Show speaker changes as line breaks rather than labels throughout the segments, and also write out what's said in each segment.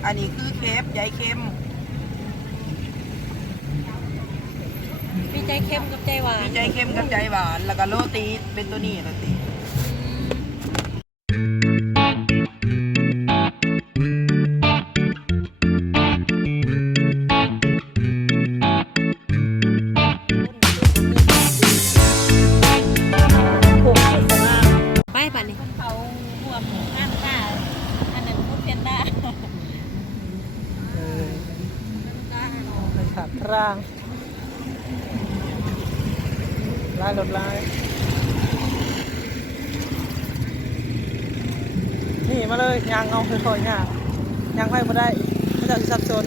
อันนี้คือเคฟใยเค็ม
มีใจเค็มกับใจหวาน
มีใจเค็มกับใจหวานแล้วก็โรตีเป็นตัวนี้โรตี
ไปป่ะนี่เขาหัวหมูข้างข้าอันนั้นพูดเพี้ยนได้
ไปขับร่างลายรถลายนี่มาเลยยางเอาค่อยๆยางไปมาได้ไม่ต้องสับสน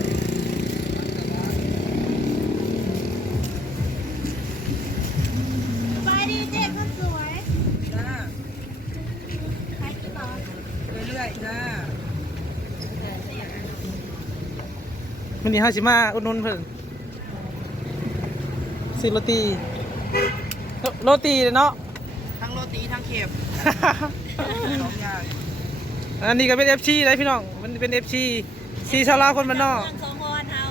ไปดีเจ๊คนสวย
จ้า
ไปกี่บาท
เรื่อยๆจ้า
วันนี้เฮาสิมาอุดหนุนเพิ่นซื้อโรตีเนาะ
ทั้งโรตีทั้งเค็มสองอย่าง
อันนี้ก็เป็น FC ได้พี่น้องมันเป็น FC ซีชาวลาวคนบ้านนอก
สองคนเอา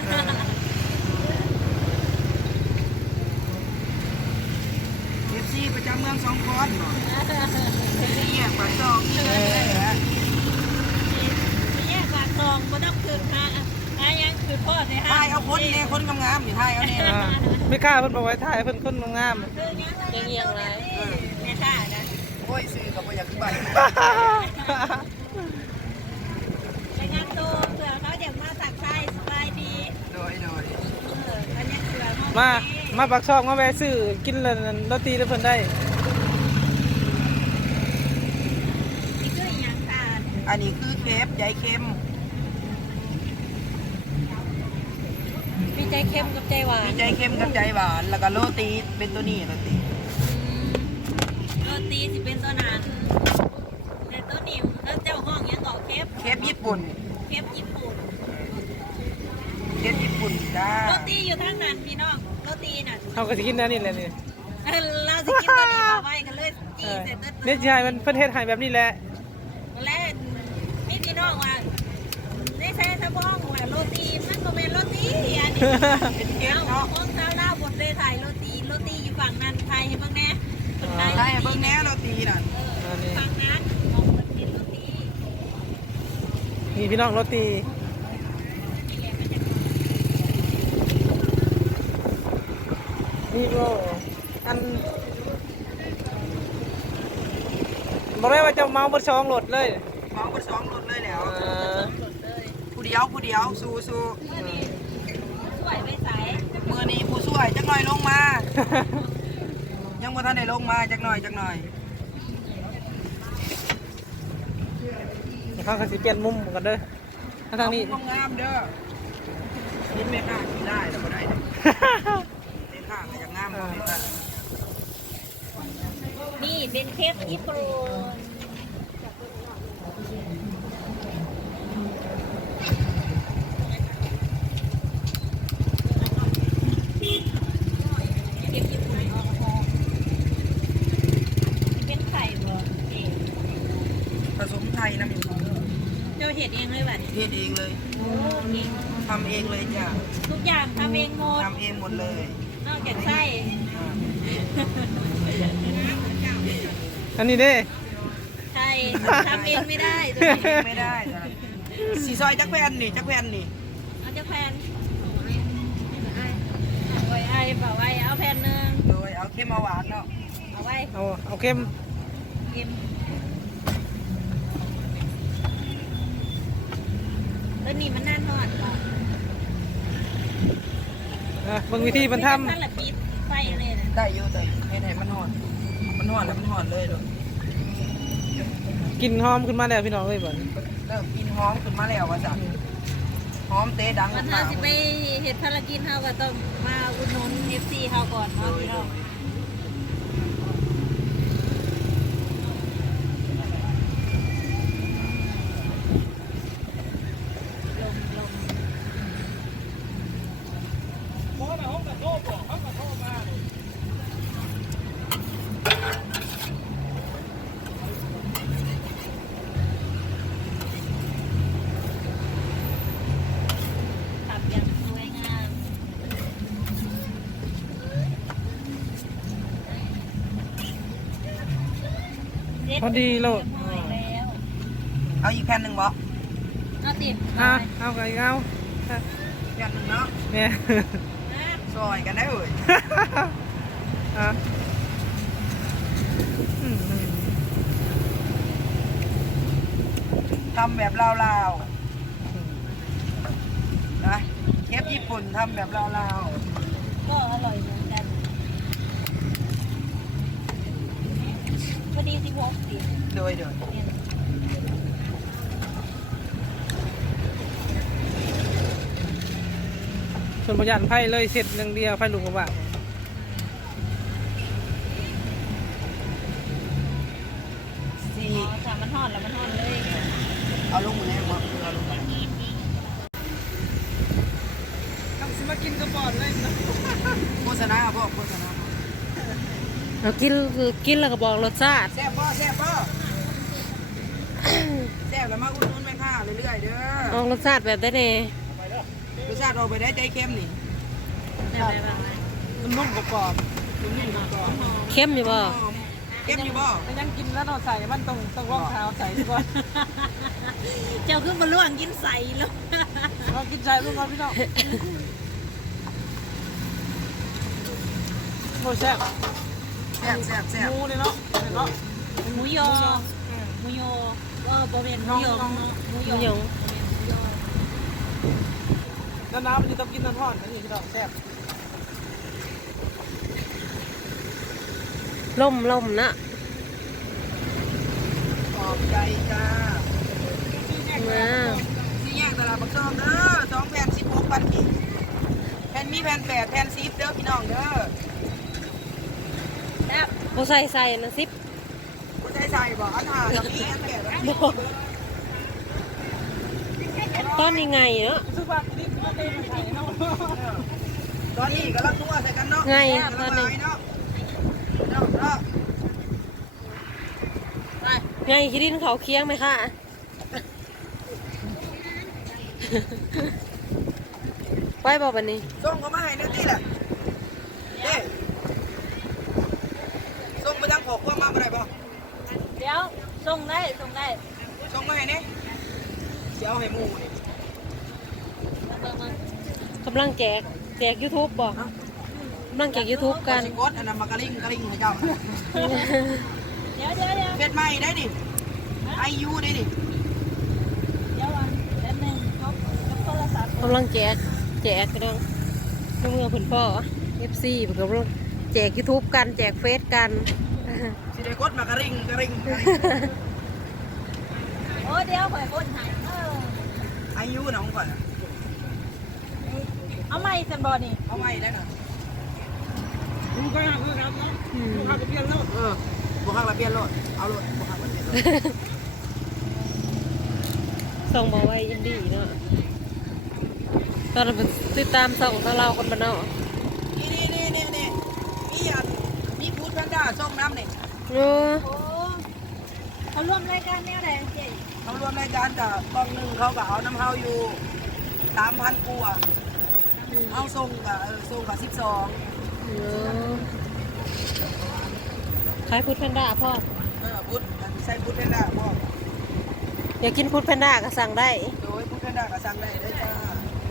FC ประจำเมืองสองคอนFC แยกปากซอง
แยกปากซองก็ต้องคืนค่ะยังคือพ่อในห้าง
ถ่ายเอาคนเนี่ยคนงามๆอยู่ถ่ายเอาเนี่ย
ไม่กล้าเพิ่นบอกไว้ถ่ายเพิ่นคนงาม
ยังเงียงไรในท่านะ
โอ้ยซื้อกับอยากขึ้นบ้าน
ไปงานโตเผื่อเขาอยากมาสักไส้สบายดี
โดย
อันนี้เผื่อ
มาปักช่องมาแวะซื้อกินแล้วโรตีแล้วเพิ่นได้
นี่คืออย่างค่ะ
อันนี้คือเคฟใยเค็ม
มีใจเค็มกับใจหวาน
มีใจเค็มกับใจหวานแล้วก็โรตีเป็นตัวนี้โรตี
โรตีสิเป็นตัวนั้นแต่ตัวนี้แล้วเจ้าห้องยังเกาะเคฟ
เคฟญี่ปุ่น
เคฟญี่ปุ่น
เคฟญี่ปุ่นจ้า
โรตีอยู่ทางนั้นพี่น้องโรตีน่ะ
เฮาก็สิกินอันนี้แหละนี่
เราสิกินตัวนี้มาไว้กันเลยจี้เสร็จแล้ว
เนี่ยสิให้มันเพิ่นเฮ็ดให้แบบนี้แหละ
และนี่พี่น้องว่าในแซ่สะบ้องว่าโรตีมันก็เป็นโรตีอันนี้
เป็นเค
เดี๋ย
ฟ
ว
เนาะ
ห้องเช้าเล่าบทเลยถ่ายโรตีอยู่ฝั่งนั้นไทยให้บ้างแน่
ได้เบิ่งแน่โรตีน่ะ
ฝั่งนั้นมองมันเป็นโรตี
นี่พี่น้องโรตีนี่โบอันบอกได้ว่าจะเมาบนช่องรถเลย
เมาไปสองรถเลยแล้ว
หมดเลย
ผู้เดียวสู้
สวยไม่ใส
มือนี้ผู้ช่วยจักหน่อยลงมา ยังบ่ทันได้ลงมาจักหน่อย
เขาก็สิเปลี่ยนมุมกันเด้อทางนี้
เอางามๆเด้อนี่แม่ข้ากินได้แต่บ่ได้เด้อแม่ข้าก็ยังงามกว่าแม่ข้า
นี่เป็นเคปญี่ปุ่นเคปญี่ปุ่นเป็นไข่บ่เอง
ผสมไทยน้ำอยู่
เจ้าเห็ดเองเลยบัด
เทศเองเลย
โอ้เก่ง
ทำเองเลยจ้ะ
ทุกอย่างทำเองหมด
ทำเองหมดเลย
นอกจากไส้
อันนี้เด้
ใช่ทำเองไม่ได้
ไม่ได้จ้ะสีซอยจักแผ่นนี่
เอาจะแพนเอาไว้ไอ้เปล่าไว้เอาแพนหนึ่ง
โดยเอาเค็มเอาหวานเนาะ
เอาไว้
เอาเข้ม
กินแล้วนี่มันน่านอนเหรอ
บางวิธีมันท
ท่านละปิดไฟเลยนะ
ได้อยู่แต่เฮ็ดให้มันหอนแล้วมันหอนเลยเด้อ
ำกลิ่นหอมขึ้นมาแล้วพี่น้องเลยบ่
เริ่มกินหอมขึ้นมาแล้วว่าจ้ะหอมเตะดัง
วัน
มา
เฮาสิไปเห็ดภารกิจเฮาก็ต้องมาอุดหนุน FC เฮาก่อนเนาะพี่น้อง
พอดีโลด
แล้ว
เอาอีกแผ่นหนึ่งบ่
เอาติด
เอาไก่เอา
แผ่นหนึ่งเนาะ
เนี่ย
ซอยกันได้เอ่ย
อ่ะ
ทำแบบลาวๆนะเชฟญี่ปุ่นทำแบบลาว
ก็อร่อยเหมือนกันพอดี16ติด
ๆโดย
ส่วนประหยัดไพ่เลยเสร็จหนึ่งเดียวไพ่ลุงกระบะ
สี่
อ๋อถ้ามันทอดแล้วมันทอดเลย
เอาลงมือแห้งบ่เอาลงไป
ต้องสิมากินกระบอกเลยนะ
โฆษณาบ่โฆษณา
เรากินแล้วก็บอกรสชาติ
แซ่บบ่แซ่บบ่แซ่บแล้วมาอุดหนุนแม่ค้าเรื่อยๆเด้อ
ออกรสชาติแบบได้เน่
รสชาติออกไปได้ใจเข้มนี่
มันนุ่มกรอบ
นิ่มๆกรอบ
เข้มอยู่บ่
ๆเข้มอยู่บ่
แต่ยังกินแล้วเราใส่มันต้องรองเท้าใส่ก่อน
เจ้าขึ้นมาล่วงกินใส่แล้ว
เรากินใส่ลูกก่อนพี่น้องโอ้แซ่บ
แซ่บแซ่บแซ่บ
หมูเนี่ยเนาะเนาะ
หมูยอหมูยอบ่เป็นหมูยอหมู
หมู
ยอ
หยอง
แล้วน้ำมันจะต้องกินน้ำทอดนี่พี่น้องแซ่บ
ล่มนะ
ขอบใจจ้า
มา
ที่แยกตลาดบักซองเด้อ2แผ่น16 บาทกี่แผ่นมีแผ่น8แผ่น10เด้อพี่น้องเด้อ
แล้ว
บ่ใส่นะซิป
บ่ใส่ใส่บ่อันหากับมีอันแก่แล้วมี
ตอนนี้ไงเนาะ
รู้สึกว่านี่คือมันเต็มใส่เนาะ
ตอนนี้กำลังนัวใส่กันเนาะ
ไง
กำ
ต
ลั
อง น
ห
นี้
ลายเนาะเนาะ
ไงคิดดินเขาเคียงไหมคะไปบอกบันนี้
ส่งเขามาให้แน่ที่แหละเด้ส่งไปทางขอบความมาบ่ได้บ่
เดี๋ยวส่งได้ส่งได้
ส่งมาให้แน่สิเอาให้หมู่นี่
กำลังแจก YouTube บอกกำลังแจก YouTube กัน
สิกดอันนั้นมากระลิ่งให้เจ้า
เดี๋ยว
เฟซใหม่ได้ดิ IU ได้ดิ
เดี๋ยววันแป๊บนึงเขาโทรศัพท์
กำลังแจกกันน้องเมื่อเพิ่นพ่อ FC เพิ่นกำลังแจก YouTube กันแจกเฟซกัน
สิได้กดมากระลิ่ง
โอ้เดี๋ยวข่อยโอนให้
IU น้องก่อน
เอาใหม่ซันบ่นี่
เอาใหม่ได้น่ะ
ดูกันคือครับเนาะดูข้าวจะเปลี่ยนแล้ว
บ่ฮักละเปลี่ยนรถเอารถบ่ฮักละเปลี่ยนรถ
ส่งมาไว้ยินดีเนาะตอนนั้นเป็นติดตามส่องทางเราคนบ้านนอก
นี่มีอันมีฟู้ดแพนด้าส่งน้ำนี่
โอ้
โอ้เขาร่วมรายการแนวไหนเจ๊
เขารวมรายการกับกล่องหนึงเขาก็เอาน้ำเฮาอยู่ 3,000กว่าเฮาส่งกับ12
โหขายพุทธแพนด้าพ่อ
ฟู้ดใส่ฟู้ดแพนด้าบ่
อยากกินพุทธแพนด้าก็สั่งได้
โดยฟู้ดแพนด้าก็สั่งได้เด้อจ้า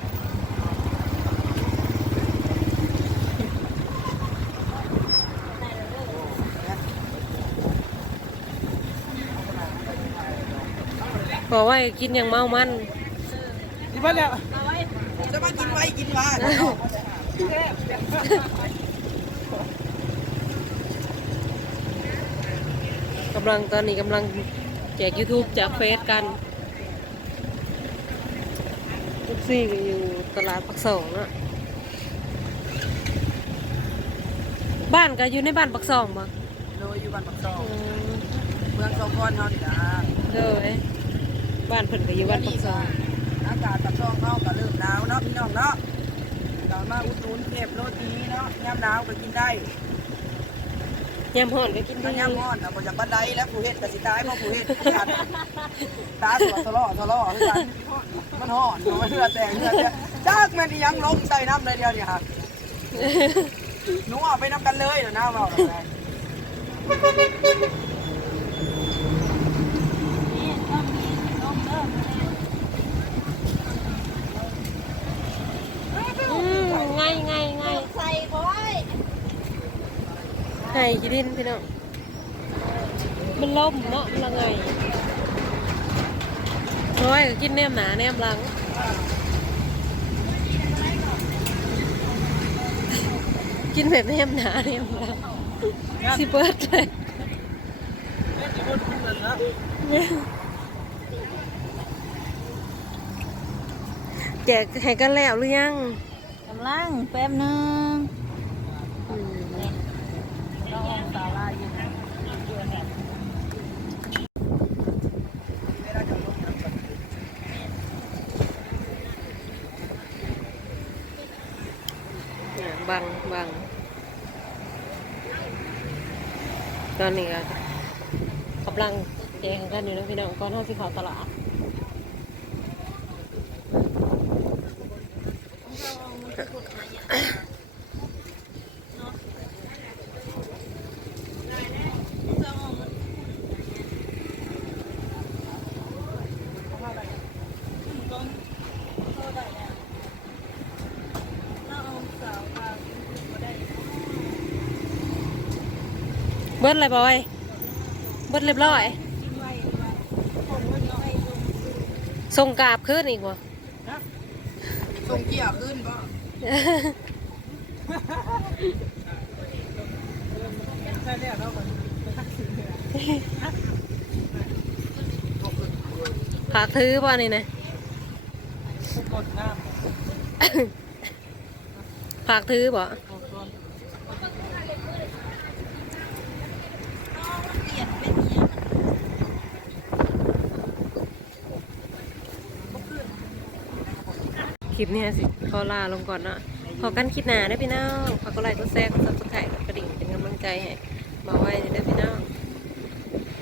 บอกว่าอยากกินอย่างเมามัน
ที่บ้านเนี่ย
เอาไว้
จะมากินไว้กินว่า
ตอนนี้กำลังแจก YouTube จากเฟซกันทุกซี่ก็อยู่ตลาดปักสองเนาะบ้านก็อยู่ในบ้านปักสองบ่
โดยอยู่บ้านปักซองเมืองสองคอนเฮานี่ล่ะ
เด้อเอ้ยบ้านเพิ่นก็อยู่บ้านปักสอง
อากาศปักซองเฮาก็เริ่มหนาวเนาะพี่น้องเนาะเรามาอุดหนุนเก็บโรตีเนาะยามหนาวก็กินได้
ยามฮ้อนก็กิน
ถ้า
ได้
ยามร้อนน่ะบ่จากบันไดแล้วผู้เฮ็ดก็สิตายเพราะผู้เฮ็ดตาสวดทะเลาะคือกันมันฮ้อนเหือแตกจักแม่นอีหยังลงใส่น้ำเลยเดียวนี่ฮะหนูเอาไปนำกันเลยเดี๋ยวนะเว้าแล้ว
ให้ขี้ดินพี่น้องมันล่มเนาะมันละไงน้อยก็กินแนมหนาแนมหลังกินแบบแนมหนาแนมหลังสิเปิดเลยแจกให้กันแล้วหรือยัง
กำลังแป๊บนึง
อืม
เราสาลาอยู่นะ
บังตอนนี้ก็กำลังแจกกันอยู่นะพี่น้องก่อนเท่าสิเขาตลาดเบิดเลยบอยเบิดเรียบร้อยส่งกราบขึ้นอีกวะ
ส่งเกี่ยขึ้นป่ะ
ฝากถือป่ะนี่นะฝากถือป่ะคลิปนี้สิขอลาลงก่อนเนาะพอกันคลิปหน้าได้พี่น้องฝากกดไลค์กดแชร์กดซับสไครต์กดกระดิ่งเป็นกำลังใจให้มาไว้ได้พี่น้อง